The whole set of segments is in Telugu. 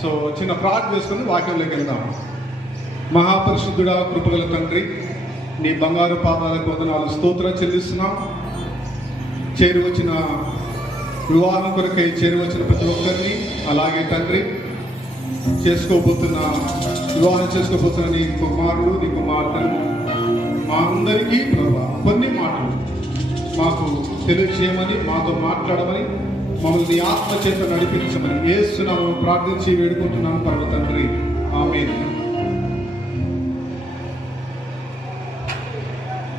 సో చిన్న ప్రార్థన చేసుకుని వాక్యంలోకి వెళ్దాం. మహాపరిశుద్ధుడా కృపగల తండ్రి నీ బంగారు పాదాలకు వందనాలు. స్తోత్ర చెల్లిస్తున్నాం. చేరి వచ్చిన వివాహం కొరకై చేరి వచ్చిన ప్రతి ఒక్కరిని అలాగే తండ్రి చేసుకోబోతున్న వివాహం చేసుకోబోతున్న నీ కుమారుడు నీ కుమార్తెను మా అందరికీ కొన్ని మాటలు మాకు తెలియజేయమని మాతో మాట్లాడమని మమ్మల్ని ఆత్మ చేత నడిపించమని ఏస్తున్నాము ప్రార్థించి వేడుకుంటున్నాను పర్వ తండ్రి. ఆమె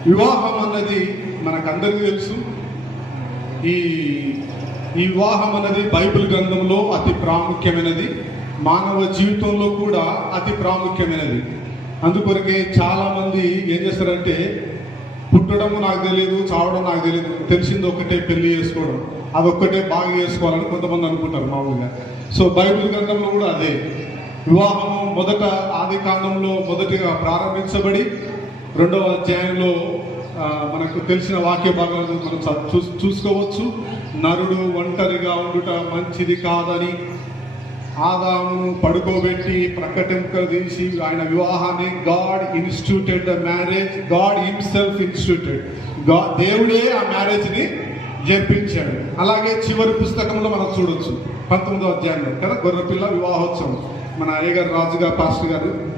వివాహం అన్నది మనకందరికీ తెలుసు. ఈ ఈ వివాహం అన్నది బైబిల్ గ్రంథంలో అతి ప్రాముఖ్యమైనది. మానవ జీవితంలో కూడా అతి ప్రాముఖ్యమైనది. అందుకొరకే చాలామంది ఏం చేస్తారంటే పుట్టడం నాకు తెలియదు చావడం నాకు తెలియదు తెలిసింది ఒకటే పెళ్ళి చేసుకోవడం. అది ఒక్కటే బాగా చేసుకోవాలని కొంతమంది అనుకుంటారు మామూలుగా. సో బైబిల్ గ్రంథంలో కూడా అదే. వివాహం మొదట ఆది కాండంలో మొదటిగా ప్రారంభించబడి రెండవ అధ్యాయంలో మనకు తెలిసిన వాక్య భాగాలను మనం చూ- చూసుకోవచ్చు. నరుడు ఒంటరిగా ఉండుట మంచిది కాదని ఆదామును పడుకోబెట్టి ప్రకటింపలు తీసి ఆయన వివాహాన్ని God instituted the marriage God himself instituted. గా దేవుడే ఆ మ్యారేజ్ని జరిపించాడు. అలాగే చివరి పుస్తకంలో మనం చూడొచ్చు. పంతొమ్మిదో అధ్యాయంలో కదా గొర్రెపిల్ల వివాహోత్సవం. మన అయ్యగారు రాజుగా పాస్టర్ గారు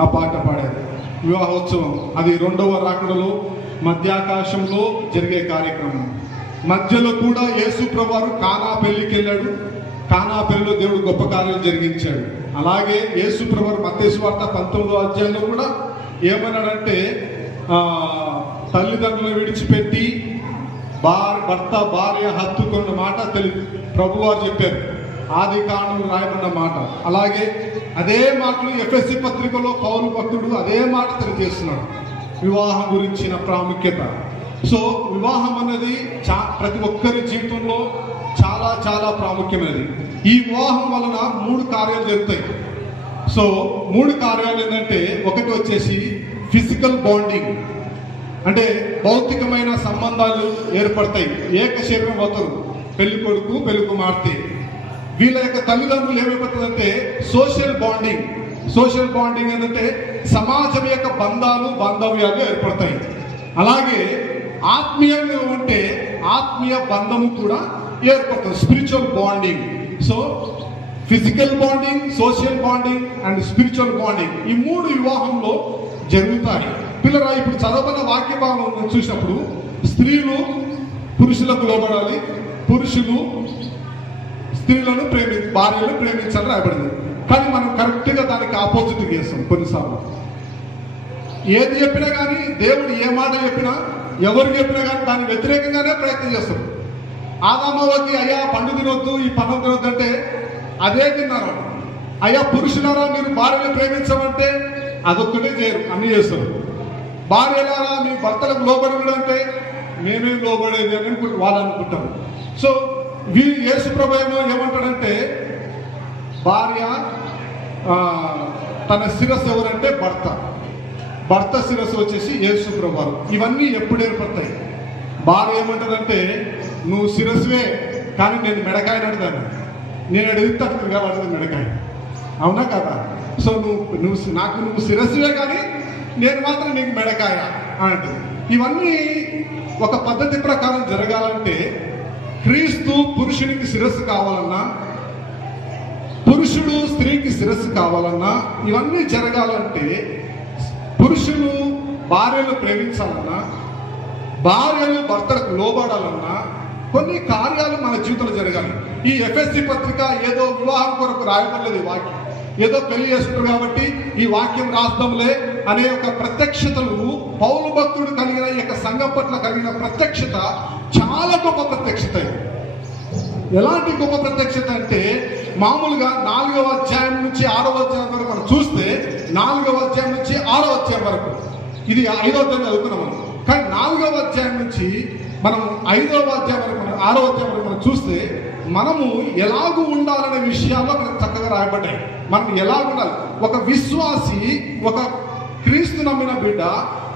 ఆ పాట పాడారు. వివాహోత్సవం. అది రెండవ రాకడలో మధ్యాకాశంలో జరిగే కార్యక్రమం. మధ్యలో కూడా యేసు ప్రభువారు కానా పెళ్ళికి వెళ్ళాడు కానా దేవుడు గొప్ప కార్యాలు జరిగించాడు. అలాగే యేసు ప్రభు మత్తేసు వార్త పంతొమ్మిదో అధ్యాయంలో కూడా ఏమన్నాడంటే తల్లిదండ్రులు విడిచిపెట్టి భార్య భర్త భార్య హత్తుకున్న మాట తెలి ప్రభువారు చెప్పారు. ఆది కాండం రాయబడిన మాట. అలాగే అదే మాటలు ఎఫ్ఎస్సి పత్రికలో పౌరు భక్తుడు అదే మాట తెలియజేస్తున్నాడు. వివాహం గురించిన ప్రాముఖ్యత. సో వివాహం అనేది చా ప్రతి ఒక్కరి జీవితంలో చాలా చాలా ప్రాముఖ్యమైనది. ఈ వివాహం వలన మూడు కార్యాలు జరుగుతాయి. సో మూడు కార్యాలు ఏంటంటే ఒకటి వచ్చేసి ఫిజికల్ బాండింగ్ అంటే భౌతికమైన సంబంధాలు ఏర్పడతాయి. ఏక శరీరం అవుతారు. పెళ్ళి కొడుకు పెళ్ళి కుమార్తె వీళ్ళ యొక్క తల్లిదండ్రులు ఏమైపోతుందంటే సోషల్ బాండింగ్ సోషల్ బాండింగ్ ఏంటంటే సమాజం యొక్క బంధాలు బాంధవ్యాలు ఏర్పడతాయి. అలాగే ఆత్మీయంగా ఉంటే ఆత్మీయ బంధము కూడా ఏర్పడుతుంది spiritual bonding so physical bonding social bonding and spiritual bonding ఈ మూడు వివాహంలో జరుగుతాయి. పిల్లరా ఇప్పుడు చదవబడిన వాక్య భాగం చూసినప్పుడు స్త్రీలు పురుషులకు లోబడాలి. పురుషులు స్త్రీలను ప్రేమి భార్యను ప్రేమించాలని రాయబడింది. కానీ మనం కరెక్ట్గా దానికి ఆపోజిట్ చేస్తాం కొన్నిసార్లు. ఏది చెప్పినా కానీ దేవుడు ఏ మాట చెప్పినా ఎవరు చెప్పినా కానీ దాని వ్యతిరేకంగానే ప్రయత్నం చేస్తాం. ఆదామవ్వకి అయ్యా పండు తినొద్దు ఈ పండుగ తినొద్దు అంటే అదే తిన్నారు అయ్యా పురుషులారా మీరు భార్యను ప్రేమించమంటే అదొక్కటే చేయరు అన్ని చేస్తారు. భార్యలారా మీ భర్తలకు లోబడి అంటే మేమే లోబడేది అని వాళ్ళు అనుకుంటారు. సో వీ యేసు ప్రభు ఏమంటాడంటే భార్య తన శిరస్సు ఎవరంటే భర్త. భర్త శిరస్సు వచ్చేసి యేసు ప్రభువారు ఇవన్నీ ఎప్పుడు ఏర్పడతాయి? భార్య ఏమంటారంటే నువ్వు శిరస్సువే కానీ నేను మెడకాయని అడుగుతాను. నేను అడిగితే అడుగుతుంది పడుతుంది మెడకాయ. అవునా కదా? సో నువ్వు నువ్వు నాకు నువ్వు శిరస్సువే కానీ నేను మాత్రం నీకు మెడకాయ అని ఇవన్నీ ఒక పద్ధతి ప్రకారం జరగాలంటే క్రీస్తు పురుషునికి శిరస్సు కావాలన్నా పురుషుడు స్త్రీకి శిరస్సు కావాలన్నా ఇవన్నీ జరగాలంటే పురుషులు భార్యను ప్రేమించాలన్నా భార్యలు భర్తలకు లోబడాలన్నా కొన్ని కార్యాలు మన జీవితంలో జరగాలి. ఈ ఎఫ్ఎస్సి పత్రిక ఏదో వివాహం కొరకు రాయబడలేదు ఈ వాక్యం. ఏదో పెళ్ళి చేస్తున్నారు కాబట్టి ఈ వాక్యం రాద్దాంలే అనే ఒక ప్రత్యక్షతలు పౌరు భక్తుడు కలిగిన ఈ యొక్క సంఘం పట్ల కలిగిన ప్రత్యక్షత చాలా గొప్ప ప్రత్యక్షత ఎలాంటి గొప్ప ప్రత్యక్షత అంటే మామూలుగా నాలుగవ అధ్యాయం నుంచి ఆరవ అధ్యాయం వరకు మనం చూస్తే నాలుగవ అధ్యాయం నుంచి ఆరవ అధ్యాయం వరకు. ఇది ఐదవ అధ్యాయం చదువుకున్నాం మనం. కానీ నాలుగవ అధ్యాయం నుంచి మనం ఐదవ అధ్యాయం వరకు మనం ఆరో అధ్యాయం వరకు మనం చూస్తే మనము ఎలాగూ ఉండాలనే విషయాల్లో మనకు చక్కగా రాయబడ్డాయి. మనం ఎలా ఉండాలి? ఒక విశ్వాసి ఒక క్రీస్తు నమ్మిన బిడ్డ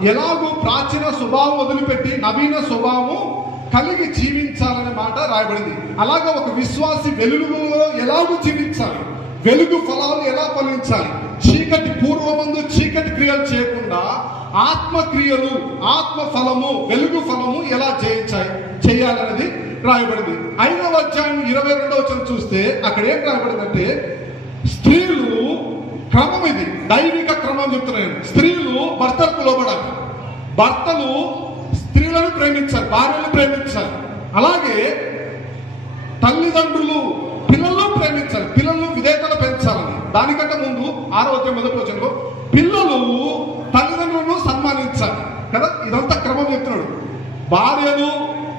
ఎలాగో ప్రాచీన స్వభావం వదిలిపెట్టి నవీన స్వభావం కలిగి జీవించాలనే మాట రాయబడింది. అలాగే ఒక విశ్వాసి వెలుగులో ఎలాగూ జీవించాలి? వెలుగు ఫలాలు ఎలా ఫలించాలి? చీకటి పూర్వమందు చీకటి క్రియలు చేయకుండా ఆత్మక్రియలు ఆత్మ ఫలము వెలుగు ఫలము ఎలా చేయించాయి చేయాలనేది రాయబడింది. ఐదవ అధ్యాయం ఇరవై రెండవ వచనం చూస్తే అక్కడ ఏం రాయబడిందంటే స్త్రీలు క్రమం ఇది దైవిక క్రమం చెప్తున్నాను స్త్రీలు భర్తలకు లోబడాలి భర్తలు స్త్రీలను ప్రేమించాలి భార్యను ప్రేమించాలి. అలాగే తల్లిదండ్రులు పిల్లలను ప్రేమించాలి పిల్లలను విధేయతను పెంచాలని దానికంటే ముందు ఆరో అధ్యాయం మొదటి వచనంలో పిల్లలు తల్లిదండ్రులను సన్మానించాలి. కదా? ఇదంతా క్రమం చెప్తున్నాడు. భార్యలు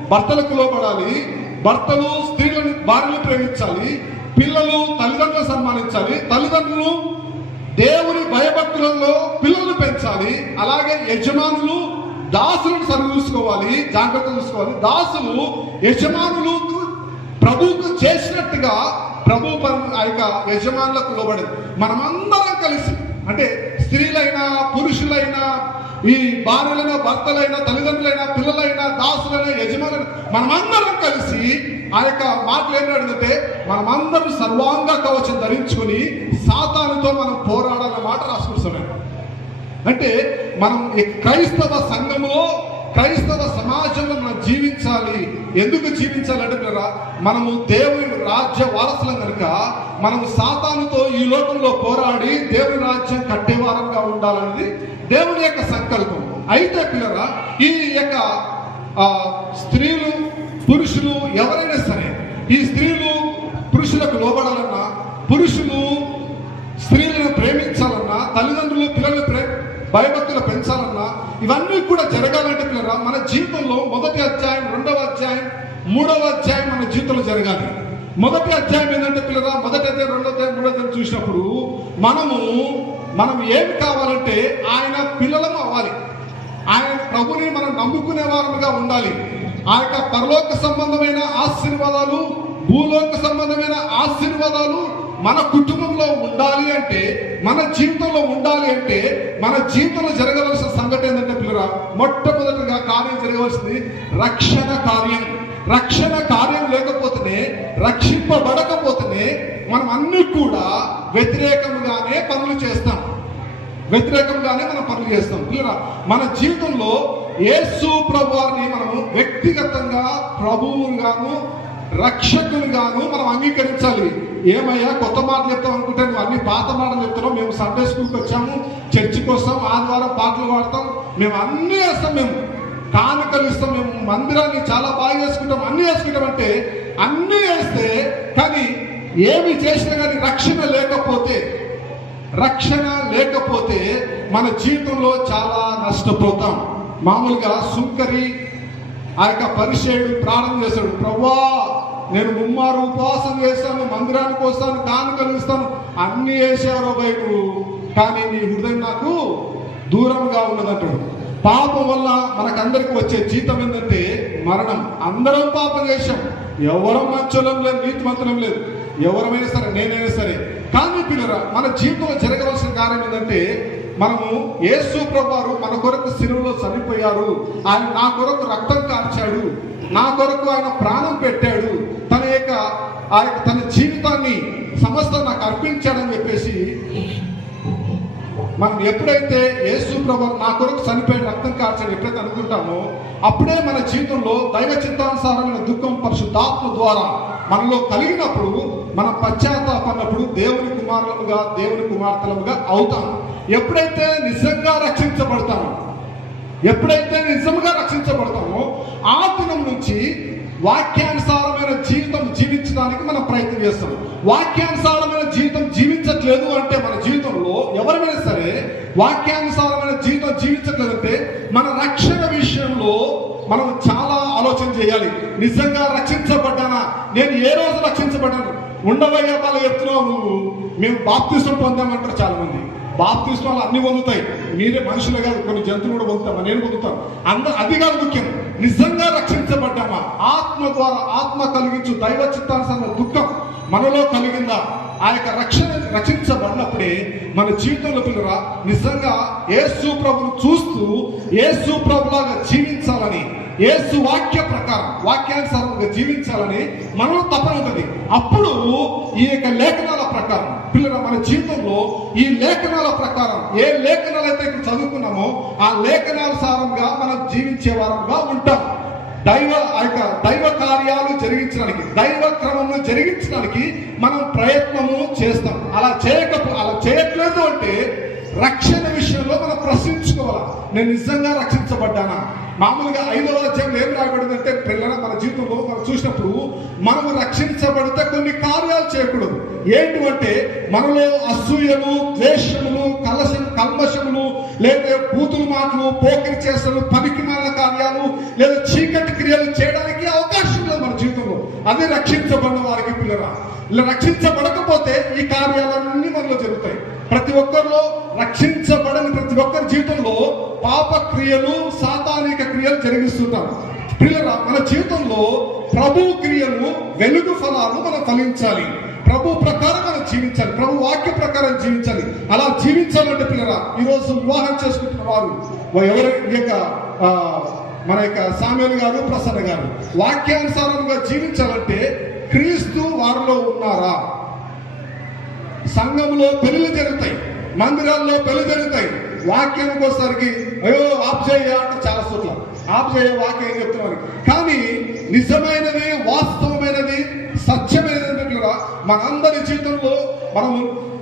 భర్తలకు లోబడాలి భర్తలు స్త్రీలను భార్యను ప్రేమించాలి పిల్లలు తల్లిదండ్రులు సన్మానించాలి తల్లిదండ్రులు దేవుని భయభక్తులలో పిల్లలను పెంచాలి అలాగే యజమానులు దాసులను సరి చూసుకోవాలి జాగ్రత్త చూసుకోవాలి. దాసులు యజమానులు ప్రభుకు చేసినట్టుగా ప్రభు ఆ యొక్క యజమానులకు లోబడింది మనమందరం కలిసి అంటే స్త్రీలైనా పురుషులైనా ఈ భార్యలైనా భర్తలైనా తల్లిదండ్రులైనా పిల్లలైనా దాసులైనా యజమానులైనా మనమందరం కలిసి ఆ యొక్క మాటలు ఏంటంటే మనమందరం సర్వాంగ కవచం ధరించుకొని సాతానుతో మనం పోరాడాలన్న మాట రాసుకుంటున్నాం. అంటే మనం ఈ క్రైస్తవ సంఘంలో క్రైస్తవ సమాజంలో మనం జీవించాలి. ఎందుకు జీవించాలంటే పిల్లరా మనము దేవుని రాజ్య వారసులం కనుక మనము సాతానుతో ఈ లోకంలో పోరాడి దేవుని రాజ్యం కట్టేవారంగా ఉండాలనేది దేవుని యొక్క సంకల్పం. అయితే పిల్లరా ఈ యొక్క స్త్రీలు పురుషులు ఎవరైనా సరే ఈ స్త్రీలు పురుషులకు లోబడాలన్నా పురుషులు స్త్రీలను ప్రేమించాలన్నా తల్లిదండ్రులు పిల్లలు ప్రే భయభక్తులు పెంచాలన్నా ఇవన్నీ కూడా జరగాలంటే పిల్లరా మన జీవితంలో మొదటి అధ్యాయం రెండవ అధ్యాయం మూడవ అధ్యాయం మన జీవితంలో జరగాలి. మొదటి అధ్యాయం ఏంటంటే పిల్లరా మొదటి అధ్యాయం రెండవ అధ్యాయం మూడవ అధ్యాయం చూసినప్పుడు మనము మనం ఏమి కావాలంటే ఆయన పిల్లలము అవ్వాలి. ఆయన ప్రభుని మనం నమ్ముకునే వారముగా ఉండాలి. ఆ యొక్క పరలోక సంబంధమైన ఆశీర్వాదాలు భూలోక సంబంధమైన ఆశీర్వాదాలు మన కుటుంబంలో ఉండాలి అంటే మన జీవితంలో ఉండాలి అంటే మన జీవితంలో జరగవలసిన సంఘటన ఏంటంటే పిల్లరా మొట్టమొదటిగా కార్యం జరగవలసింది రక్షణ కార్యం. రక్షణ కార్యం లేకపోతేనే రక్షింపబడకపోతేనే మనం అన్ని కూడా వ్యతిరేకంగానే పనులు చేస్తాం. వ్యతిరేకంగానే మనం పనులు చేస్తాం. పిల్లరా మన జీవితంలో యేసు ప్రభు వారిని మనము వ్యక్తిగతంగా ప్రభువుగాను రక్షకునిగాను మనం అంగీకరించాలి. ఏమయ్యా కొత్త మాటలు చెప్తాం అనుకుంటే నువ్వు అన్ని పాత మాటలు చెప్తున్నావు. మేము సండే స్కూల్కి వచ్చాము చర్చికి వస్తాం ఆదివారం పాటలు పాడతాం. మేము అన్నీ వేస్తాం మేము కానుకలు ఇస్తాం మేము మందిరాన్ని చాలా బాగా చేసుకుంటాం అన్నీ వేసుకుంటాం అంటే అన్నీ వేస్తే కానీ ఏమి చేసినా కానీ రక్షణ లేకపోతే రక్షణ లేకపోతే మన జీవితంలో చాలా నష్టపోతాం. మామూలుగా సుంకరి ఆ యొక్క పరిచయుడు ప్రారంభం చేశాడు ప్రవ్వా నేను ముమ్మారు ఉపవాసం చేస్తాను మందిరానికి వస్తాను కానుకలు ఇస్తాను. అన్ని వేసావు బయట కానీ నీ హృదయం నాకు దూరంగా ఉన్నదంటాడు పాపం వల్ల మనకందరికి వచ్చే జీతం ఏంటంటే మరణం. అందరం పాపం చేశాం. ఎవరం మంచోళం లేదు నీతి మంత్రం లేదు. ఎవరమైనా సరే నేనైనా సరే. కానీ పిల్లరా మన జీవితంలో జరగవలసిన కారణం ఏంటంటే మనము యేసు ప్రభువారు మన కొరకు సిలువలో చనిపోయారు. ఆయన నా కొరకు రక్తం కార్చాడు. నా కొరకు ఆయన ప్రాణం పెట్టాడు. తన యొక్క ఆ యొక్క తన జీవితాన్ని సమస్త నాకు అర్పించాడని చెప్పేసి మనం ఎప్పుడైతే యేసు ప్రభు నా కొరకు చనిపోయి రక్తం కార్చని ఎప్పుడైతే అనుకుంటామో అప్పుడే మన జీవితంలో దైవ చిత్తానుసారమైన దుఃఖం పరిశుద్ధాత్మ ద్వారా మనలో కలిగినప్పుడు మన పశ్చాత్తాపడినప్పుడు దేవుని కుమారులముగా దేవుని కుమార్తెలముగా అవుతాం. ఎప్పుడైతే నిజంగా రక్షించబడతామో ఎప్పుడైతే నిజంగా రక్షించబడతామో ఆ దినం నుంచి వాక్యానుసారమైన జీవితం జీవించడానికి మనం ప్రయత్నం చేస్తాం. వాక్యానుసారమైన జీవితం జీవించట్లేదు అంటే మన జీవితంలో ఎవరైనా సరే వాక్యానుసారమైన జీవితం జీవించట్లేదంటే మన రక్షణ విషయంలో మనం చాలా ఆలోచన చేయాలి. నిజంగా రక్షించబడ్డానా? నేను ఏ రోజు రక్షించబడ్డాను? ఉండవయ్యా వాళ్ళు చెప్తున్నావు నువ్వు. మేము బాప్తిసం పొందామంటారు చాలా మంది బాప్తిస్మాలు అన్ని పొందుతాయి. మీరే మనుషులు కాదు కొన్ని జంతువులు కూడా పొందుతామా? నేను పొందుతాను. అంద అది కాదు ముఖ్యం. నిజంగా రక్షించబడ్డామా? ఆత్మ ద్వారా ఆత్మ కలిగించు దైవ చిత్తానుసరణ దుఃఖం. మనలో కలిగిందా ఆ యొక్క రక్షణ రక్షించబడినప్పుడే మన జీవితంలో పిల్లరా నిజంగా యేసు ప్రభును చూస్తూ యేసు ప్రభులాగా జీవించాలని యేసు వాక్య ప్రకారం వాక్యానుసారంగా జీవించాలని మనలో తపన ఉంటుంది. అప్పుడు ఈ యొక్క లేఖనాల ప్రకారం పిల్లల మన జీవితంలో ఈ లేఖనాల ప్రకారం ఏ లేఖనాలు అయితే చదువుకున్నామో ఆ లేఖనానుసారంగా మనం జీవించే వారంగా ఉంటాం. దైవ ఆ యొక్క దైవ కార్యాలు జరిగించడానికి దైవ క్రమంలో జరిగించడానికి మనం ప్రయత్నము చేస్తాం. అలా చేయక అలా చేయట్లేదు అంటే రక్షణ విషయంలో మనం ప్రశ్నించుకోవాలి? నేను నిజంగా రక్షించబడ్డానా? మామూలుగా ఐదవ అధ్యాయంలో ఏం రాయబడిందంటే పిల్లల మన జీవితంలో మనం చూసినప్పుడు మనము రక్షించబడితే కొన్ని కార్యాలు చేయకూడదు. ఏంటి అంటే మనలో అసూయలు ద్వేషములు కలస కల్మశములు లేదా బూతులు మాటలు పోకిరి చేసలు పనికి కార్యాలు లేదా అది రక్షించబడిన వారికి పిల్లరా. ఇలా రక్షించబడకపోతే ఈ కార్యాలన్నీ మనలో జరుగుతాయి. ప్రతి ఒక్కరిలో రక్షించబడని ప్రతి ఒక్కరి జీవితంలో పాప క్రియలు సాతానిక క్రియలు జరిగిస్తుంటారు. పిల్లల మన జీవితంలో ప్రభు క్రియలు వెలుగు ఫలాలు మనం ఫలించాలి. ప్రభు ప్రకారం మనం జీవించాలి. ప్రభు వాక్య ప్రకారం జీవించాలి. అలా జీవించాలంటే పిల్లరా ఈరోజు వివాహం చేసుకుంటున్న వారు ఎవరి యొక్క మన యొక్క సామ్యులు గారు ప్రసన్న గారు వాక్యానుసారంగా జీవించాలంటే క్రీస్తు వారిలో ఉన్నారా? సంఘంలో పెళ్ళి జరుగుతాయి మందిరాల్లో పెళ్ళి జరుగుతాయి. వాక్యానికి వచ్చేసరికి అయ్యో ఆప్ చేయ అంటే చాలా చోట్ల. ఆప్ చేయ వాక్యం ఏం చెప్తున్నారు కానీ నిజమైనది వాస్తవమైనది సత్యమైనది మనందరి జీవితంలో మనము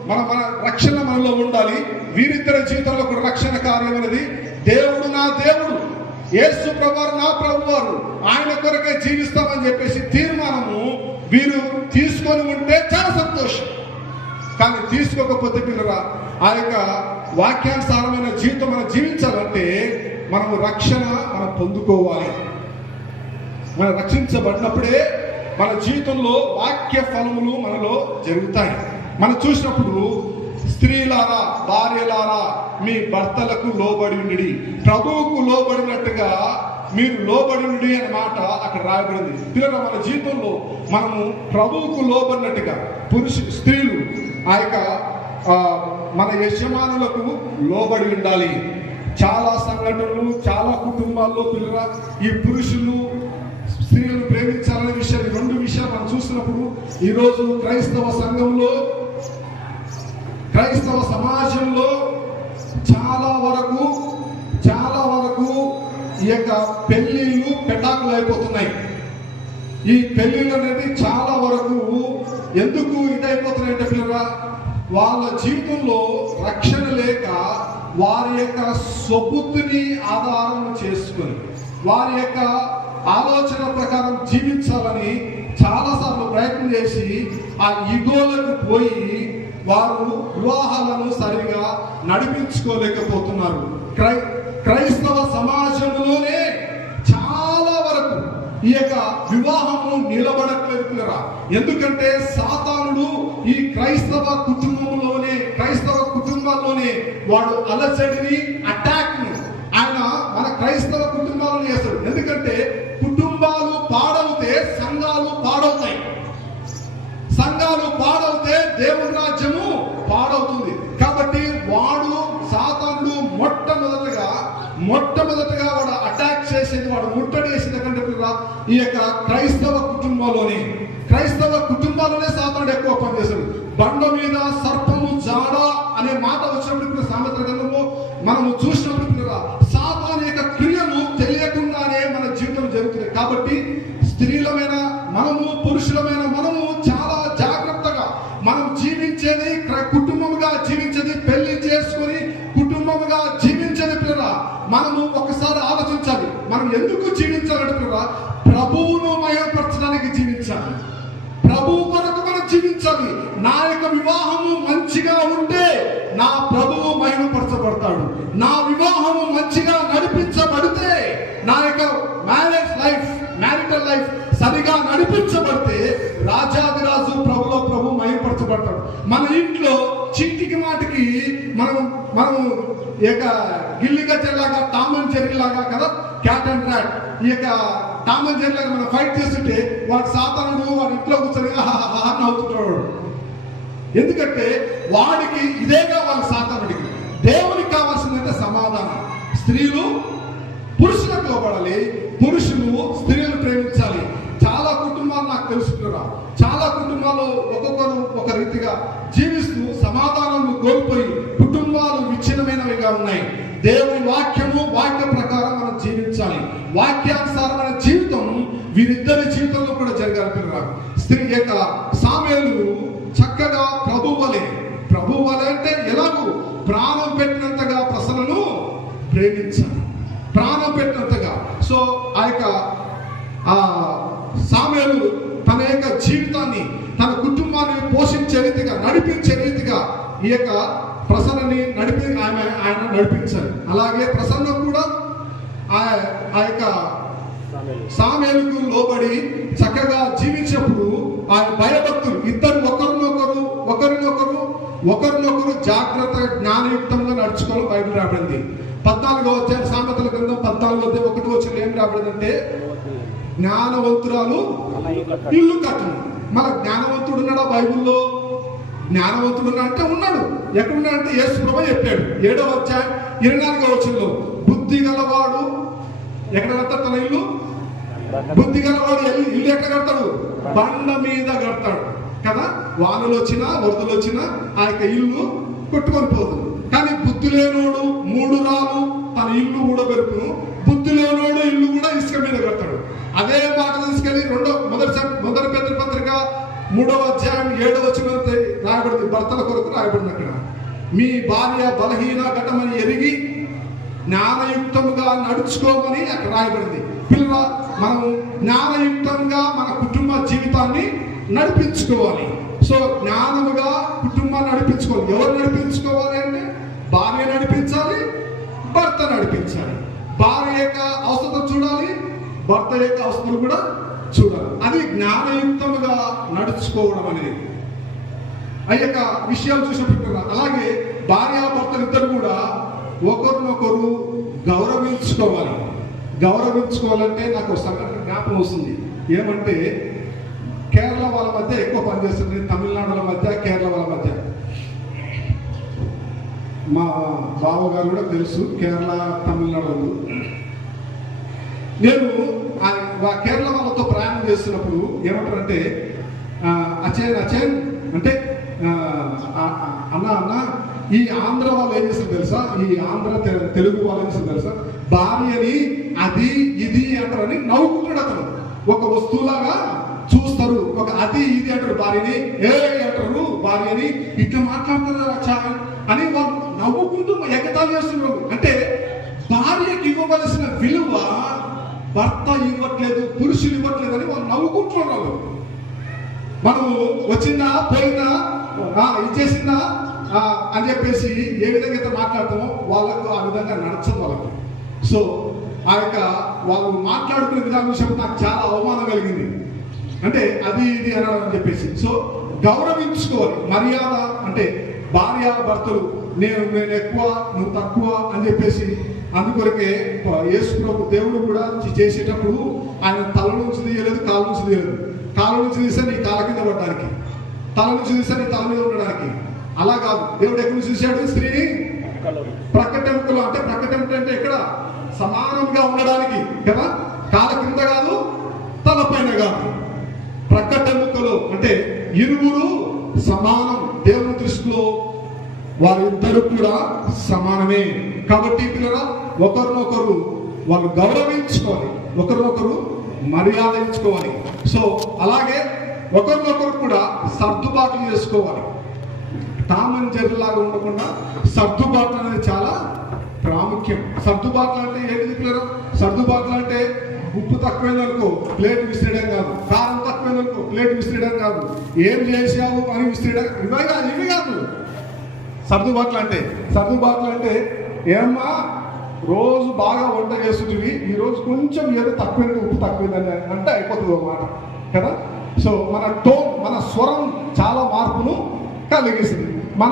మన మన రక్షణ మనలో ఉండాలి. వీరిద్దరి జీవితంలో కూడా రక్షణ కార్యం అనేది దేవుడు నా దేవుడు. యేసు ప్రభువారు నా ప్రభువారు ఆయన కొరకే జీవిస్తామని చెప్పేసి తీర్మానము వీరు తీసుకొని ఉంటే చాలా సంతోషం. కానీ తీసుకోకపోతే పిల్లరా ఆ యొక్క వాక్యానుసారమైన జీవితం మనం జీవించాలంటే మనము రక్షణ మనం పొందుకోవాలి. మనం రక్షించబడినప్పుడే మన జీవితంలో వాక్య ఫలములు మనలో జరుగుతాయి. మనం చూసినప్పుడు స్త్రీలారా భార్యలారా మీ భర్తలకు లోబడి ఉండి ప్రభువుకు లోబడినట్టుగా మీరు లోబడి ఉండి అనే మాట అక్కడ రాయబడింది. పిల్లల మన జీవితంలో మనము ప్రభువుకు లోబడినట్టుగా పురుషు స్త్రీలు ఆ యొక్క మన యజమానులకు లోబడి ఉండాలి. చాలా సంఘటనలు చాలా కుటుంబాల్లో పిల్లల ఈ పురుషులు స్త్రీలను ప్రేమించాలనే విషయాన్ని రెండు విషయాలు మనం చూసినప్పుడు ఈరోజు క్రైస్తవ సంఘంలో క్రైస్తవ సమాజంలో చాలా వరకు చాలా వరకు ఈ యొక్క పెళ్ళిళ్ళు పెటాకులు అయిపోతున్నాయి. ఈ పెళ్ళిళ్ళు అనేది చాలా వరకు ఎందుకు ఇదైపోతున్నాయంటే పిల్లరా వాళ్ళ జీవితంలో రక్షణ లేక వారి యొక్క స్వబుద్ధిని ఆధారం చేసుకొని వారి యొక్క ఆలోచన ప్రకారం జీవించాలని చాలాసార్లు ప్రయత్నం చేసి ఆ ఇగోలకు పోయి వారు వివాహాలను సరిగా నడిపించుకోలేకపోతున్నారు. క్రై క్రైస్తవ సమాజంలోనే చాలా వరకు ఈ యొక్క వివాహము నిలబడట్లేదు ఎందుకంటే సాతానుడు ఈ క్రైస్తవ కుటుంబంలోనే క్రైస్తవ కుటుంబాల్లోనే వాడు అలసడిని అటాక్ ఆయన మన క్రైస్తవ కుటుంబాలను చేస్తాడు. ఎందుకంటే కుటుంబాలు పాడవుతే సంఘాలు పాడవుతాయి సంఘాలు పాడవుతే దేవుని రాజ్యము పాడవుతుంది కాబట్టి వాడు సాతానుడు మొట్టమొదటగా మొట్టమొదటగా వాడు అటాక్ చేసేది వాడు ముట్టడేసిన కంటే ఈ యొక్క క్రైస్తవ కుటుంబంలోనే. క్రైస్తవ కుటుంబాలనే సాతానుడు ఎక్కువ పనిచేశాడు. బండ మీద గిల్లి లాగా టామ్ అండ్ జెర్రీ లాగా కదా? క్యాట్ అండ్ ర్యాట్ ఈ యొక్క టామ్ అండ్ జెర్రీ లాగా మనం ఫైట్ చేస్తుంటే వాడు సాతానుడు వాడు ఇంట్లో కూర్చొని ఆహాహా అని నవ్వుతుంటాడు. ఎందుకంటే వాడికి ఇదే కావాలి సాతానుడికి. దేవునికి కావాల్సిందంటే సమాధానం. స్త్రీలు పురుషులకు లోపడాలి పురుషులు స్త్రీలను ప్రేమించాలి. చాలా కుటుంబాలు నాకు తెలుసుకున్నారా? చాలా కుటుంబాలు ఒక్కొక్కరు ఒక రీతిగా జీవిస్తూ సమాధానం కోల్పోయి కుటుంబాలు విచ్ఛిన్నమైనవిగా ఉన్నాయి దేవుని వాక్యము వాక్య ప్రకారం మనం జీవించాలి వాక్యానుసారమైన జీవితం వీరిద్దరి జీవితంలో కూడా జరగాలి పిల్లరా స్త్రీ యొక్క సామెలు చక్కగా ప్రభు వలె ప్రభు వలె అంటే ఎలాగూ ప్రాణం పెట్టినంతగా ప్రసన్నను ప్రేమించాలి. ప్రాణం పెట్టినంతగా. సో ఆ యొక్క ఆ సామెలు తన యొక్క జీవితాన్ని తన కుటుంబాన్ని పోషించే రీతిగా నడిపించే రీతిగా ఈ యొక్క ప్రసన్నని నడిపి ఆమె ఆయన నడిపించాలి. అలాగే ప్రసన్న కూడా ఆ యొక్క సామేలకు లోబడి చక్కగా జీవించినప్పుడు భయభక్తులు. ఇద్దరు ఒకరినొకరు ఒకరినొకరు ఒకరినొకరు జాగ్రత్త జ్ఞానయుక్తంగా నడుచుకోవాలి బైబిల్ రాబడింది పద్నాలుగో వచ్చే సామెతల గ్రంథం పద్నాలుగో వచ్చే ఒకటి వచ్చిన ఏం రాబడిందంటే జ్ఞానవంతురాలు ఇల్లు కట్టను మన జ్ఞానవంతుడు ఉన్నాడా బైబిల్లో? జ్ఞానవంతుడు అంటే ఉన్నాడు. ఎక్కడున్నాడంటే యేసు ప్రభు చెప్పాడు. ఏడో వచ్చా ఇరవై నాలుగో వచ్చంలో బుద్ధి గలవాడు ఎక్కడ తన ఇల్లు? బుద్ధి గలవాడు ఇల్లు ఇల్లు ఎక్కడ కడతాడు? బండ మీద కడతాడు. కదా? వానలు వచ్చినా వరదలు వచ్చినా ఆ యొక్క ఇల్లు కొట్టుకొని పోదు. కానీ బుద్ధి లేనోడు మూడు రాలు తన ఇల్లు కూడా పెరుపును బుద్ధి లేనోడు ఇల్లు కూడా ఇసుక మీద కడతాడు. అదే మాట తీసుకెళ్ళి రెండో మొదటి మొదటి పెద్ద పత్రిక మూడవ అధ్యాయం ఏడవ వచ్చిన రాయబడింది. భర్తల కొరకు రాయబడింది అక్కడ. మీ భార్య బలహీన ఘటమని ఎరిగి జ్ఞానయుక్తముగా నడుచుకోమని అక్కడ రాయబడింది. పిల్లల మనం జ్ఞానయుక్తంగా మన కుటుంబ జీవితాన్ని నడిపించుకోవాలి. సో జ్ఞానముగా కుటుంబాన్ని నడిపించుకోవాలి. ఎవరు నడిపించుకోవాలి అంటే భార్య నడిపించాలి భర్త నడిపించాలి. భార్య యొక్క అవసరం చూడాలి భర్త యొక్క అవసరం కూడా చూడాలి. అది జ్ఞానయుక్తముగా నడుచుకోవడం అనేది. ఆ యొక్క విషయాలు చూసినప్పుడు అలాగే భార్యాభర్తలు ఇద్దరు కూడా ఒకరినొకరు గౌరవించుకోవాలి. గౌరవించుకోవాలంటే నాకు ఒక సంఘటన జ్ఞాపకం వస్తుంది. ఏమంటే కేరళ వాళ్ళ మధ్య ఎక్కువ పనిచేస్తుంది తమిళనాడుల మధ్య కేరళ వాళ్ళ మధ్య. మా బావగారు కూడా తెలుసు కేరళ తమిళనాడు వాళ్ళు. నేను ఆ- కేరళ వాళ్ళతో ప్రయాణం చేస్తున్నప్పుడు ఏమంటారంటే అచేన్ అచేన్ అంటే అన్న అన్న ఈ ఆంధ్ర వాళ్ళు ఏం చేస్తారు తెలుసా? ఈ ఆంధ్ర తె- తెలుగు వాళ్ళు ఏం చేస్తారు తెలుసా? భార్యని అది ఇది అంటారని నవ్వుకుంటాడు అతను. ఒక వస్తువులాగా చూస్తారు. ఒక అది ఇది అంటారు భార్యని. ఏ అంటారు భార్యని? ఇట్లా మాట్లాడుతున్నారు అచ్చా అని వాళ్ళు నవ్వుకుంటూ ఎగతాళి చేస్తున్నారు. అంటే భార్యకి ఇవ్వవలసిన విలువ భర్త ఇవ్వట్లేదు పురుషులు ఇవ్వట్లేదు అని వాళ్ళు నవ్వుకుంటున్నారు మనం వచ్చిందా పోయిందా? ఇచ్చేసిందా అని చెప్పేసి ఏ విధంగా అయితే మాట్లాడతామో వాళ్ళకు ఆ విధంగా నడచదు వాళ్ళకి. సో ఆ యొక్క వాళ్ళు మాట్లాడుకునే విధానం విషయం నాకు చాలా అవమానం కలిగింది. అంటే అది ఇది అనడం అని చెప్పేసి. సో గౌరవించుకోవాలి. మర్యాద అంటే భార్య భర్తలు నేను నేను ఎక్కువ నువ్వు తక్కువ అని చెప్పేసి అందుకొరకే వేసుకున్నప్పుడు దేవుడు కూడా చేసేటప్పుడు ఆయన తల నుంచి తీయలేదు కాలు నుంచి తీయలేదు. కాలు నుంచి తీస్తే నీ కాళ్ళ కింద పడడానికి. తల నుంచి తీస్తే నీ తల మీద ఉండడానికి. అలా కాదు. దేవుడు ఎక్కడి నుంచి చూశాడు స్త్రీని? ప్రకటెముకలు. అంటే ప్రకటెముక అంటే ఎక్కడ సమానంగా ఉండడానికి కదా? కాల క్రింద కాదు తల పైన కాదు ప్రకటెముకలు అంటే ఇరువురు సమానం. దేవుని దృష్టిలో వారిద్దరు కూడా సమానమే. కాబట్టి పిల్లరా ఒకరినొకరు వాళ్ళు గౌరవించుకోవాలి. ఒకరినొకరు మర్యాద ఇచ్చుకోవాలి. సో అలాగే ఒకరినొకరు కూడా సర్దుబాట్లు చేసుకోవాలి. తామని అండ్ ఉండకుండా సర్దుబాట్లు అనేది చాలా ముఖ్యం. సర్దుబాట్లు అంటే ఏంటి పిల్లరా సర్దుబాట్లు అంటే ఉప్పు తక్కువైందనుకో ప్లేట్ విసిరేయడం కాదు. కారం తక్కువైందనుకో ప్లేట్ విసిరేయడం కాదు. ఏం చేసావు అని విసిరేయడం ఇవే కాదు ఇవి కాదు. సర్దుబాట్లు అంటే సర్దుబాట్లు అంటే ఏమ్మా రోజు బాగా వంట చేస్తుంటివి ఈ రోజు కొంచెం ఏదో తక్కువైంది ఉప్పు తక్కువైందని అంటే అయిపోతుంది అన్నమాట. కదా? సో మన టోన్ మన స్వరం చాలా మార్పును కలిగిస్తుంది. మన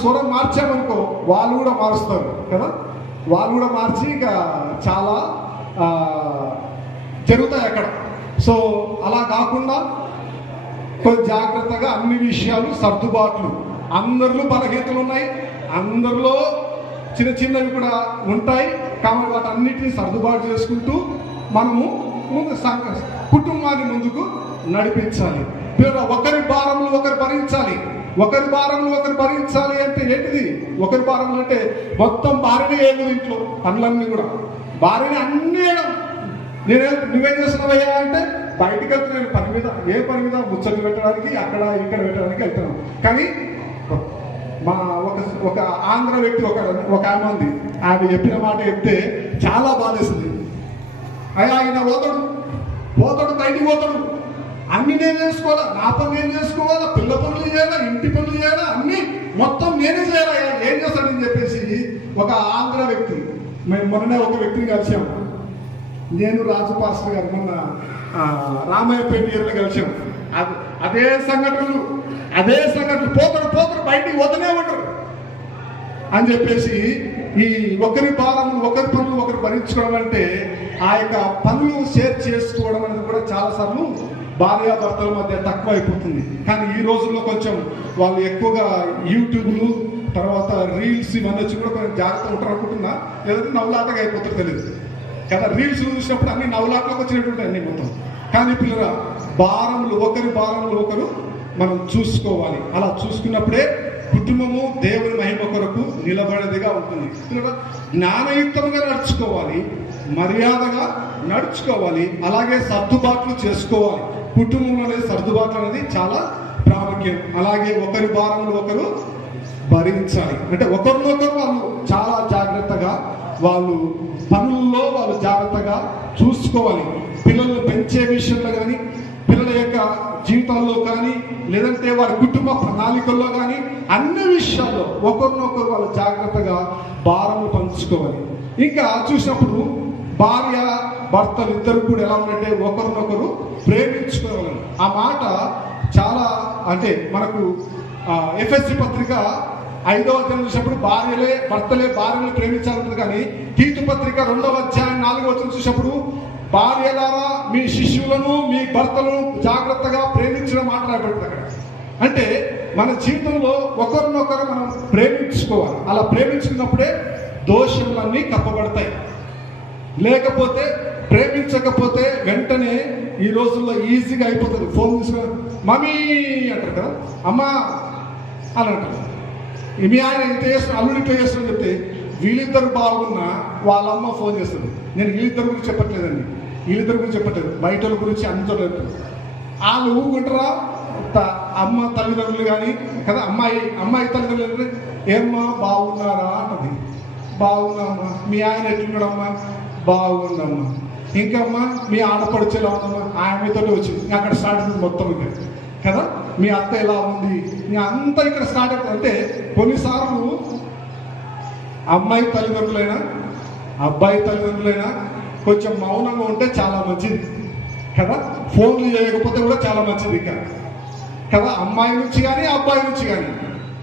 స్వరం మార్చామనుకో వాళ్ళు కూడా మారుస్తారు. కదా? వాళ్ళు కూడా మార్చి ఇక చాలా జరుగుతాయి అక్కడ. సో అలా కాకుండా కొంచెం జాగ్రత్తగా అన్ని విషయాలు సర్దుబాట్లు. అందరిలో బలహీనతలు ఉన్నాయి అందరిలో చిన్న చిన్నవి కూడా ఉంటాయి. కాబట్టి వాటన్నిటిని సర్దుబాటు చేసుకుంటూ మనము ముందు కుటుంబాన్ని ముందుకు నడిపించాలి. పిల్లలు ఒకరి భారములు ఒకరు భరించాలి. ఒకరి భారములు ఒకరు భరించాలి అంటే ఏంటిది? ఒకరి భారములు అంటే మొత్తం భార్యనే ఏమి ఇంట్లో పనులన్నీ కూడా. భార్యని అన్నీ వేయడం నేనే నువ్వేం చేస్తున్నావయ్యా అంటే బయటికి వెళ్తే నేను పని మీద ఏ పని మీద? ముచ్చట్లు పెట్టడానికి అక్కడ ఇక్కడ పెట్టడానికి వెళ్తున్నాను. కానీ మా ఒక ఒక ఆంధ్ర వ్యక్తి ఒక ఒక ఆమె ఉంది. ఆమె చెప్పిన మాట చెప్తే చాలా బాధేస్తుంది అయ్యా ఆయన పోతాడు. పోతాడు బయటికి పోతాడు. అన్ని నేను చేసుకోవాలా? నా పని నేను చేసుకోవాలా? పిల్ల పనులు చేయాలా? ఇంటి పనులు చేయాలా? అన్ని మొత్తం నేనే చేయాలా? ఏం చేస్తాడని చెప్పేసి ఒక ఆంధ్ర వ్యక్తి మేము మొన్ననే ఒక వ్యక్తిని కలిసాం నేను రాజు పాస్టర్ గారు మొన్న రామయ్యపేట ఇయర్లో కలిసాం అదే సంఘటనలు అదే సంఘటనలు పోతాడు పోతాడు బయటికి వదనే ఉంటారు. అని చెప్పేసి ఈ ఒకరి భారం ఒకరి పనులు ఒకరు భరించుకోవడం అంటే ఆ యొక్క పనులు షేర్ చేసుకోవడం అనేది కూడా చాలా సార్లు భార్యాభర్తల మధ్య తక్కువ అయిపోతుంది కానీ ఈ రోజుల్లో కొంచెం వాళ్ళు ఎక్కువగా యూట్యూబ్లు తర్వాత రీల్స్ ఇవన్నీ వచ్చి కూడా కొంచెం జాగ్రత్త ఉంటారు అనుకుంటున్నా. లేదంటే నవ్వులాటగా అయిపోతారు తెలియదు. కదా రీల్స్ చూసినప్పుడు అన్ని నవ్వులాటలోకి వచ్చినటువంటి అన్ని మొత్తం. కానీ పిల్లల భారములు ఒకరి భారములు ఒకరు మనం చూసుకోవాలి. అలా చూసుకున్నప్పుడే కుటుంబము దేవుని మహిమ కొరకు నిలబడేదిగా ఉంటుంది. జ్ఞానయుక్తంగా నడుచుకోవాలి మర్యాదగా నడుచుకోవాలి అలాగే సర్దుబాట్లు చేసుకోవాలి. కుటుంబంలో అనేది సర్దుబాట్లు అనేది చాలా ప్రాముఖ్యం. అలాగే ఒకరి భారములు ఒకరు భరించాలి. అంటే ఒకరినొకరు వాళ్ళు చాలా జాగ్రత్తగా వాళ్ళు పనుల్లో వాళ్ళు జాగ్రత్తగా చూసుకోవాలి. పిల్లలను పెంచే విషయంలో కానీ పిల్లల యొక్క జీవితాల్లో కానీ లేదంటే వారి కుటుంబ ప్రణాళికల్లో కానీ అన్ని విషయాల్లో ఒకరినొకరు వాళ్ళు జాగ్రత్తగా భారము పంచుకోవాలి. ఇంకా చూసినప్పుడు భార్య భర్తలు ఇద్దరు కూడా ఎలా ఉందంటే ఒకరినొకరు ప్రేమించుకోవాలి. ఆ మాట చాలా అంటే మనకు ఎఫ్ఎస్సి పత్రిక ఐదవ అధ్యాయం చూసినప్పుడు భార్యలే భర్తలే భార్యలు ప్రేమించాలంటుంది కానీ తీతు పత్రిక రెండవ అధ్యాయం నాలుగవ వచ్చిన చూసినప్పుడు భార్యలారా మీ శిష్యులను మీ భర్తలను జాగ్రత్తగా ప్రేమించడం మాట్లాడబడుతుంది అక్కడ. అంటే మన జీవితంలో ఒకరినొకరు మనం ప్రేమించుకోవాలి. అలా ప్రేమించుకున్నప్పుడే దోషములన్నీ కప్పబడతాయి. లేకపోతే ప్రేమించకపోతే వెంటనే ఈ రోజుల్లో ఈజీగా అయిపోతుంది. ఫోన్ తీసుకొని మమ్మీ అంటారు కదా. అమ్మా అని అంటారు. మీ ఆయన ఇంత చేస్తున్నా అల్లుడు ఇట్లా చేస్తున్నా చెప్తే వీళ్ళిద్దరు బాగున్నా వాళ్ళ అమ్మ ఫోన్ చేస్తుంది. నేను వీళ్ళిద్దరి గురించి చెప్పట్లేదండి. వీళ్ళిద్దరి గురించి చెప్పట్లేదు. బయట వాళ్ళ గురించి అందరూ వాళ్ళు ఊరుకుంటారా అమ్మ తల్లిదండ్రులు కానీ కదా అమ్మాయి అమ్మాయి తల్లిదండ్రులు ఏమ్మా బాగున్నారా? అన్నది బాగున్నామ్మా మీ ఆయన ఎట్లున్నాడమ్మా? బాగుందమ్మా. ఇంకమ్మా మీ ఆడపడుచు ఎలా ఉందమ్మా? ఆమెతో వచ్చింది ఇంకా అక్కడ స్టార్ట్ అవుతుంది మొత్తం ఇక్కడ కదా? మీ అత్త ఎలా ఉంది? మీ అంతా ఇక్కడ స్టార్ట్ అవుతుంది అంటే కొన్నిసార్లు అమ్మాయి తల్లిదండ్రులైనా అబ్బాయి తల్లిదండ్రులైనా కొంచెం మౌనంగా ఉంటే చాలా మంచిది. కదా? ఫోన్లు చేయకపోతే కూడా చాలా మంచిది ఇంకా. కదా? అమ్మాయి నుంచి కానీ అబ్బాయి నుంచి కానీ.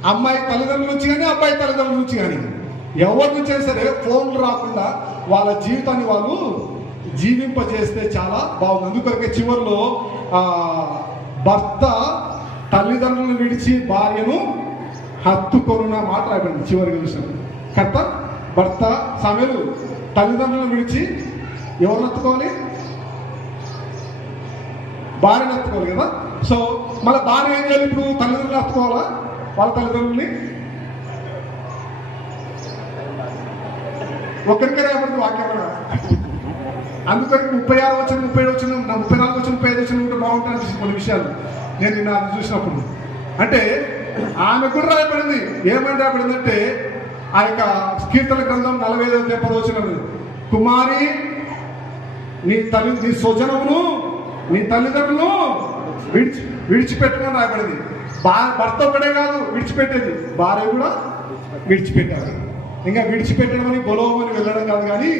అమ్మాయి తల్లిదండ్రుల నుంచి కానీ అబ్బాయి తల్లిదండ్రుల నుంచి కానీ. ఎవరి నుంచి అయినా సరే ఫోన్లు రాకుండా వాళ్ళ జీవితాన్ని వాళ్ళు జీవింపజేస్తే చాలా బాగుంది. అందుకొరకే చివరిలో భర్త తల్లిదండ్రులను విడిచి భార్యను హత్తుకొనున్న మాట రాయబడింది చివరికి చూసిన కర్త భర్త సమయలు తల్లిదండ్రులను విడిచి ఎవరిని హత్తుకోవాలి? భార్యను హత్తుకోవాలి కదా? సో మన భార్య ఏం చేయాలి ఇప్పుడు? తల్లిదండ్రులు హత్తుకోవాలా? వాళ్ళ తల్లిదండ్రుల్ని? ఒకరికే రాబడి వాక్యం అందుకని ముప్పై ఆరు వచ్చిన ముప్పై ఏడు వచ్చిన నా ముప్పై నాలుగు వచ్చిన ముప్పై ఐదు వచ్చిన కూడా బాగుంటుంది అనిపిస్తుంది కొన్ని విషయాలు. నేను నిన్న అది చూసినప్పుడు. అంటే ఆమె కూడా రాయబడింది. ఏమని రాయబడిందంటే ఆ యొక్క కీర్తన గ్రంథం నలభై ఐదు చెప్పదు వచ్చిన కుమారి నీ తల్లి నీ స్వజనమును నీ తల్లిదండ్రులను విడిచి విడిచిపెట్టమని రాయబడింది. బా భర్త ఒకడే కాదు విడిచిపెట్టేది. భార్య కూడా విడిచిపెట్టాలి. ఇంకా విడిచిపెట్టడం అని గొలవమని వెళ్ళడం కాదు కానీ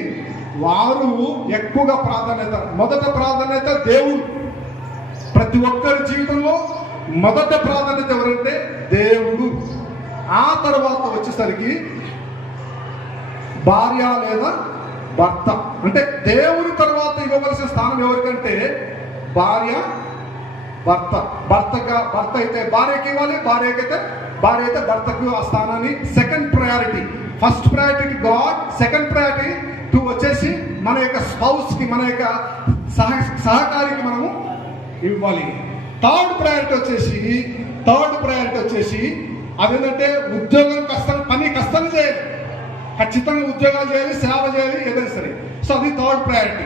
వారు ఎక్కువగా ప్రాధాన్యత మొదట ప్రాధాన్యత దేవుడు. ప్రతి ఒక్కరి జీవితంలో మొదట ప్రాధాన్యత ఎవరంటే దేవుడు. ఆ తర్వాత వచ్చేసరికి భార్య లేదా భర్త. అంటే దేవుని తర్వాత ఇవ్వవలసిన స్థానం ఎవరికంటే భార్య భర్త. భర్తగా భర్త అయితే భార్యకి ఇవ్వాలి భార్యకైతే భార్య అయితే భర్తకు ఆ స్థానాన్ని second priority first priority God second priority to వచ్చేసి మన యొక్క స్పౌస్కి మన యొక్క సహ సహకారికి మనము ఇవ్వాలి. థర్డ్ ప్రయారిటీ వచ్చేసి థర్డ్ ప్రయారిటీ వచ్చేసి అదేంటంటే ఉద్యోగం కష్టం పని కష్టం చేయాలి. ఖచ్చితంగా ఉద్యోగాలు చేయాలి సేవ చేయాలి ఏదైనా సరే. సో అది థర్డ్ ప్రయారిటీ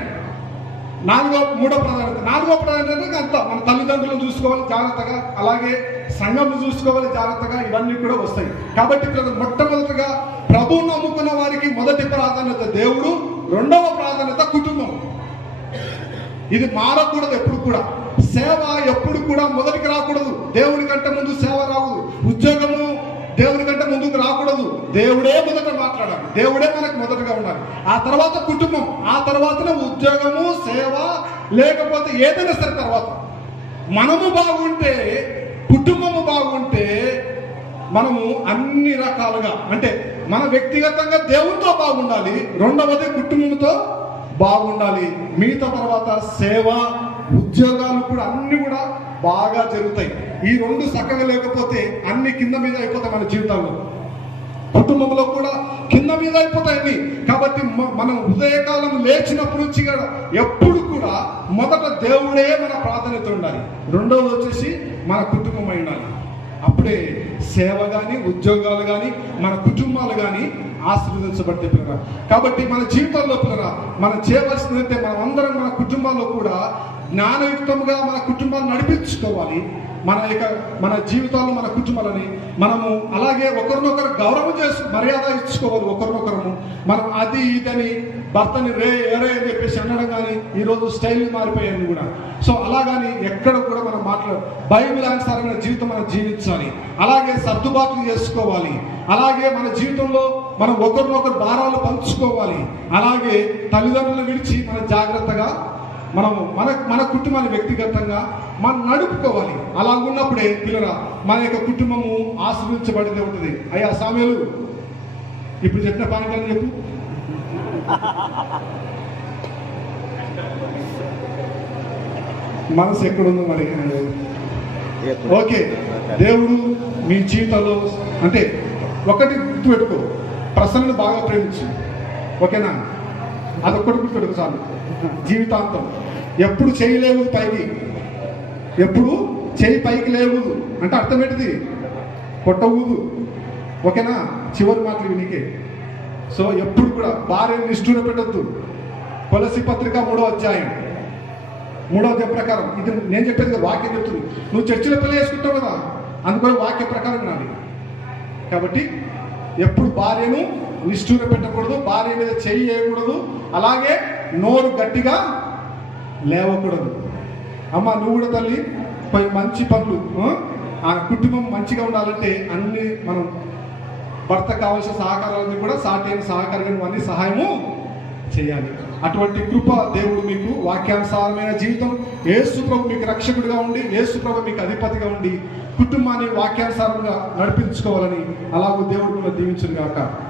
నాలుగో మూడో ప్రాధాన్యత నాలుగో ప్రాధాన్యత అంత. మన తల్లిదండ్రులను చూసుకోవాలి జాగ్రత్తగా. అలాగే సంఘం చూసుకోవాలి జాగ్రత్తగా. ఇవన్నీ కూడా వస్తాయి. కాబట్టి ఇక్కడ మొట్టమొదటిగా ప్రభువు నమ్ముకున్న వారికి మొదటి ప్రాధాన్యత దేవుడు రెండవ ప్రాధాన్యత కుటుంబం. ఇది మారకూడదు ఎప్పుడు కూడా. సేవ ఎప్పుడు కూడా మొదటికి రాకూడదు. దేవుడి కంటే ముందు సేవ రాకూడదు. ఉద్యోగము దేవుని కంటే ముందుకు రాకూడదు. దేవుడే మొదట మాట్లాడాలి. దేవుడే మనకు మొదటగా ఉండాలి. ఆ తర్వాత కుటుంబం ఆ తర్వాతనే ఉద్యోగము సేవ లేకపోతే ఏదైనా సరే తర్వాత. మనము బాగుంటే కుటుంబము బాగుంటే మనము అన్ని రకాలుగా అంటే మన వ్యక్తిగతంగా దేవునితో బాగుండాలి రెండవది కుటుంబంతో బాగుండాలి. మిగతా తర్వాత సేవ ఉద్యోగాలు కూడా అన్ని కూడా బాగా జరుగుతాయి. ఈ రెండు చక్కగా లేకపోతే అన్ని కింద మీద అయిపోతాయి మన జీవితంలో కుటుంబంలో కూడా కింద మీద అయిపోతాయండి కాబట్టి మనం ఉదయకాలం లేచినప్పటి నుంచి కూడా ఎప్పుడు కూడా మొదట దేవుడే మన ప్రాధాన్యత ఉండాలి. రెండవది వచ్చేసి మన కుటుంబం అయి ఉండాలి. అప్పుడే సేవ కానీ ఉద్యోగాలు కానీ మన కుటుంబాలు కానీ ఆశీర్వదించబడితే పిల్లరా. కాబట్టి మన జీవితంలో పిల్లరా మనం చేయవలసిందంటే మనం అందరం మన కుటుంబాల్లో కూడా జ్ఞానయుక్తంగా మన కుటుంబాన్ని నడిపించుకోవాలి. మన ఇక మన జీవితాలు మన కుటుంబాలని మనము అలాగే ఒకరినొకరు గౌరవం చేసి మర్యాద ఇచ్చుకోవాలి ఒకరినొకరము. మనం అది ఇదని భర్తని రే ఏరే అని చెప్పేసి అనడం కానీ ఈరోజు స్టైల్ మారిపోయాను కూడా. సో అలాగని ఎక్కడ కూడా మనం మాట్లాడ బైబిల్ అనుసారమైన జీవితం మనం జీవించాలి. అలాగే సర్దుబాట్లు చేసుకోవాలి. అలాగే మన జీవితంలో మనం ఒకరినొకరు భారాలు పంచుకోవాలి. అలాగే తల్లిదండ్రులను విడిచి మనం జాగ్రత్తగా మనము మన మన కుటుంబాన్ని వ్యక్తిగతంగా మనం నడుపుకోవాలి. అలా ఉన్నప్పుడే పిల్లరా మన యొక్క కుటుంబము ఆశ్రయించబడితే ఉంటుంది. అయ్యా సామ్యులు ఇప్పుడు చెప్పిన పాయింట్ చెప్పు. మనసు ఎక్కడుందో మరి ఓకే దేవుడు మీ జీవితంలో అంటే ఒకటి గుర్తుపెట్టుకో. ప్రసన్నను బాగా ప్రేమించు ఓకేనా? అదొక్కటి గుర్తుపెట్టుకో చాలు జీవితాంతం. ఎప్పుడు చేయలేవు పైకి. ఎప్పుడు చేయి పైకి లేవు. అంటే అర్థం ఏంటిది? పొట్ట ఓకేనా? చివరి మాటలు నీకే సో ఎప్పుడు కూడా భార్యను నిష్ఠూర పెట్టద్దు. తులసి పత్రిక మూడో అధ్యాయం. మూడో అధ్యాయ ప్రకారం. ఇది నేను చెప్పేది కదా, వాక్యం చెప్తుంది. నువ్వు చర్చిలో పెళ్ళి చేసుకుంటావు కదా అందుకని వాక్య ప్రకారం వినాలి. కాబట్టి ఎప్పుడు భార్యను నిష్ఠూర పెట్టకూడదు భార్య మీద చెయ్యి వేయకూడదు. అలాగే నోరు గట్టిగా లేవకూడదు. అమ్మ నువ్వు కూడా తల్లి పై మంచి పనులు ఆ? కుటుంబం మంచిగా ఉండాలంటే అన్ని మనం భర్త కావాల్సిన సహకారాలన్నీ కూడా సాటైన సహకారం అన్ని సహాయము చేయాలి. అటువంటి కృప దేవుడు మీకు వాక్యానుసారమైన జీవితం. ఏసుప్రభు మీకు రక్షకుడిగా ఉండి ఏసుప్రభు మీకు అధిపతిగా ఉండి కుటుంబాన్ని వాక్యానుసారంగా నడిపించుకోవాలని అలాగూ దేవుడు కూడా దీవించును గాక